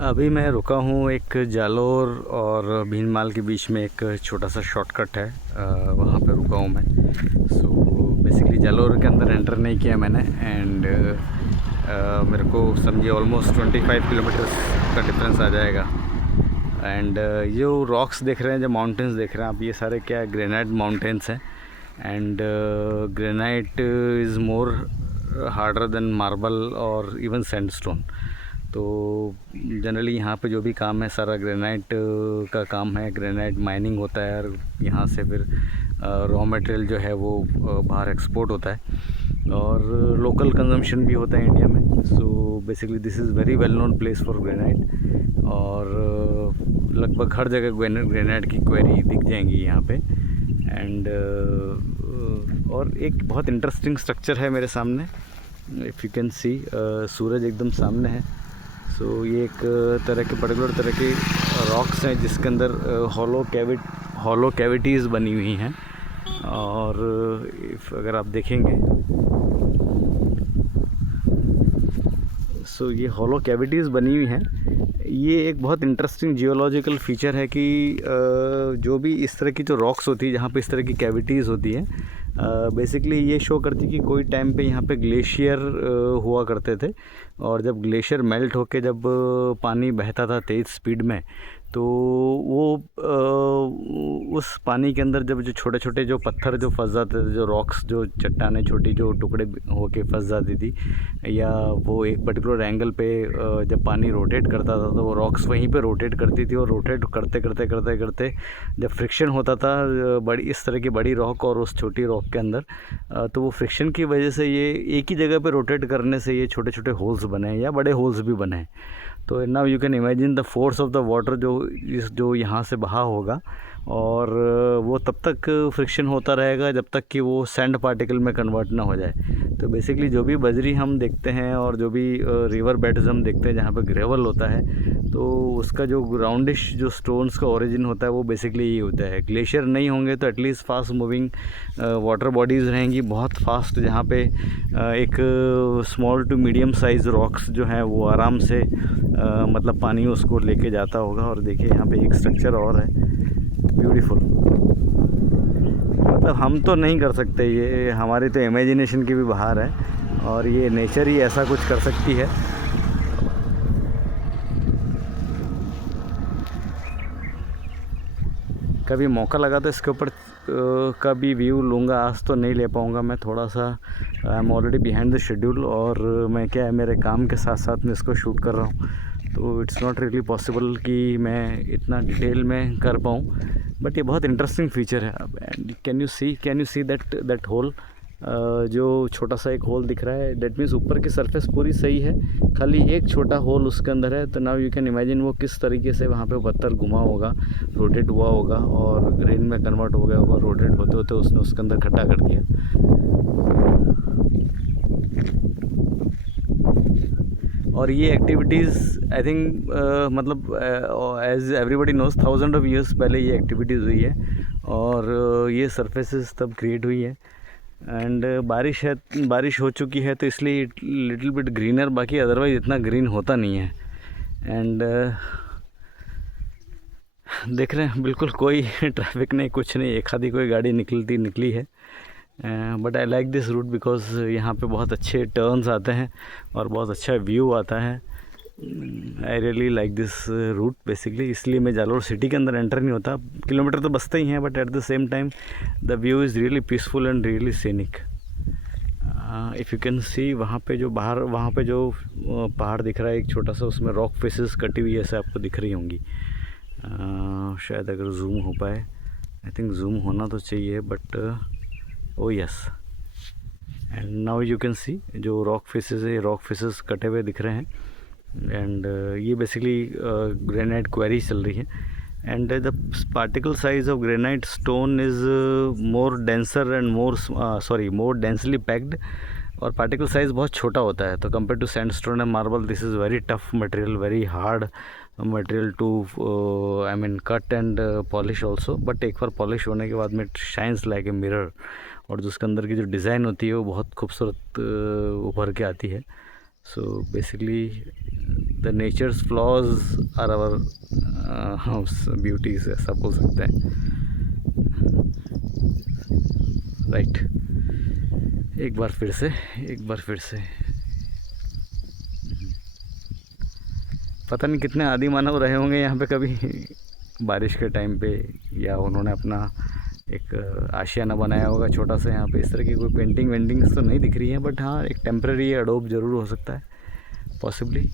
अभी मैं रुका हूँ एक जालोर और भीनमाल के बीच में, एक छोटा सा शॉर्टकट है, वहाँ पे रुका हूँ मैं। सो बेसिकली जालोर के अंदर एंटर नहीं किया मैंने, एंड मेरे को समझिए ऑलमोस्ट 25 किलोमीटर्स का डिफरेंस आ जाएगा। एंड जो रॉक्स देख रहे हैं, जो माउंटेन्स देख रहे हैं आप, ये सारे क्या ग्रेनाइट माउंटेन्स हैं। And granite is more harder than marble और इवन सैंडस्टोन। तो जनरली यहाँ पे जो भी काम है सारा ग्रेनाइट का काम है। ग्रेनाइट माइनिंग होता है और यहाँ से फिर रॉ मटेरियल जो है वो बाहर एक्सपोर्ट होता है और लोकल कंजम्पशन भी होता है इंडिया में। So basically this is very well known place for granite, और लगभग हर जगह ग्रेनाइट की क्वेरी दिख जाएंगी यहाँ पे। एंड और एक बहुत इंटरेस्टिंग स्ट्रक्चर है मेरे सामने, इफ़ यू कैन सी, सूरज एकदम सामने है। सो ये एक तरह के पर्टिकुलर तरह के रॉक्स हैं जिसके अंदर हॉलो कैविटीज़ बनी हुई हैं। और अगर आप देखेंगे सो ये हॉलो कैविटीज़ बनी हुई हैं। ये एक बहुत इंटरेस्टिंग जियोलॉजिकल फीचर है कि जो भी इस तरह की जो रॉक्स होती है जहाँ पे इस तरह की कैविटीज़ होती है, बेसिकली ये शो करती है कि कोई टाइम पे यहाँ पे ग्लेशियर हुआ करते थे। और जब ग्लेशियर मेल्ट होके जब पानी बहता था तेज़ स्पीड में, तो वो उस पानी के अंदर जब जो छोटे छोटे जो पत्थर जो फंस जाते थे, जो रॉक्स, जो चट्टानें छोटी जो टुकड़े होके फंस जाती थी, या वो एक पर्टिकुलर एंगल पे जब पानी रोटेट करता था तो वो रॉक्स वहीं पे रोटेट करती थी। और रोटेट करते करते करते करते जब फ्रिक्शन होता था बड़ी इस तरह की बड़ी रॉक और उस छोटी रॉक के अंदर, तो वो फ्रिक्शन की वजह से ये एक ही जगह पे रोटेट करने से ये छोटे छोटे होल्स बने या बड़े होल्स भी बने। तो now you can imagine the force of the water जो यहाँ से बहा होगा, और वो तब तक फ्रिक्शन होता रहेगा जब तक कि वो सैंड पार्टिकल में कन्वर्ट ना हो जाए। तो बेसिकली जो भी बजरी हम देखते हैं और जो भी रिवर बेड्स हम देखते हैं जहाँ पे ग्रेवल होता है, तो उसका जो ग्राउंडिश जो स्टोन्स का ओरिजिन होता है वो बेसिकली यही होता है। ग्लेशियर नहीं होंगे तो at least fast moving water bodies रहेंगी बहुत फास्ट, जहाँ पे एक small to medium size rocks जो हैं वो आराम से मतलब पानी उसको लेके जाता होगा। और देखिए यहाँ पे एक स्ट्रक्चर और है, ब्यूटीफुल। मतलब हम तो नहीं कर सकते, ये हमारी तो इमेजिनेशन की भी बाहर है, और ये नेचर ही ऐसा कुछ कर सकती है। कभी मौका लगा तो इसके ऊपर का भी व्यू लूँगा। आज तो नहीं ले पाऊँगा मैं, थोड़ा सा I am already behind the schedule, और मैं क्या है मेरे काम के साथ साथ में इसको शूट कर रहा हूँ, तो इट्स नॉट रियली पॉसिबल कि मैं इतना डिटेल में कर पाऊँ। बट ये बहुत इंटरेस्टिंग फीचर है। अब and can you see that hole, जो छोटा सा एक होल दिख रहा है, डेट मीन्स ऊपर की सरफेस पूरी सही है, खाली एक छोटा होल उसके अंदर है। तो नाउ यू कैन इमेजिन वो किस तरीके से वहाँ पे पत्थर घुमा होगा, रोटेट हुआ होगा और ग्रेन में कन्वर्ट हो गया होगा। रोटेट होते होते उसने उसके अंदर खड्डा कर दिया। और ये एक्टिविटीज़ आई थिंक मतलब as everybody knows 1000 of years पहले ये एक्टिविटीज़ हुई है, और ये सरफेसेस तब क्रिएट हुई है। एंड बारिश हो चुकी है तो इसलिए लिटिल बिट ग्रीनर, बाकी अदरवाइज़ इतना ग्रीन होता नहीं है। एंड देख रहे हैं बिल्कुल कोई ट्रैफिक नहीं, कुछ नहीं, एक आधी कोई गाड़ी निकली है। But I like this route because यहाँ पे बहुत अच्छे टर्न्स आते हैं और बहुत अच्छा व्यू आता है। I really like this route basically, इसलिए मैं जालोर सिटी के अंदर एंटर नहीं होता। किलोमीटर तो बसते ही हैं, but at the same time the view is really peaceful and really scenic. If you can see वहाँ पे जो पहाड़ दिख रहा है एक छोटा सा, उसमें रॉक फेसेस कटी हुई ऐसे आपको दिख रही होंगी। शायद अगर जूम हो पाए, आई थिंक जूम होना तो चाहिए, but O yes. And now you can see जो रॉक फेसेस है, रॉक फेसेस कटे हुए दिख रहे हैं। एंड ये बेसिकली ग्रेनाइट क्वेरी चल रही है। And the particle size of granite stone is more denser and more densely packed, और पार्टिकल साइज़ बहुत छोटा होता है। तो compare to sandstone and marble, this is very tough material, very hard material to I mean cut and polish also. But एक बार polish होने के बाद में it shines like a mirror, और जो उसके अंदर की जो डिज़ाइन होती है वो बहुत खूबसूरत उभर के आती है। So basically the nature's flaws are our house beauties, ऐसा बोल सकते हैं, राइट। एक बार फिर से पता नहीं कितने आदि मानव रहे होंगे यहाँ पे कभी बारिश के टाइम पे, या उन्होंने अपना एक आशियाना बनाया होगा छोटा सा। यहाँ पे इस तरह की कोई पेंटिंग्स तो नहीं दिख रही है, बट हाँ एक टेम्प्रेरी अडोब ज़रूर हो सकता है, पॉसिबली।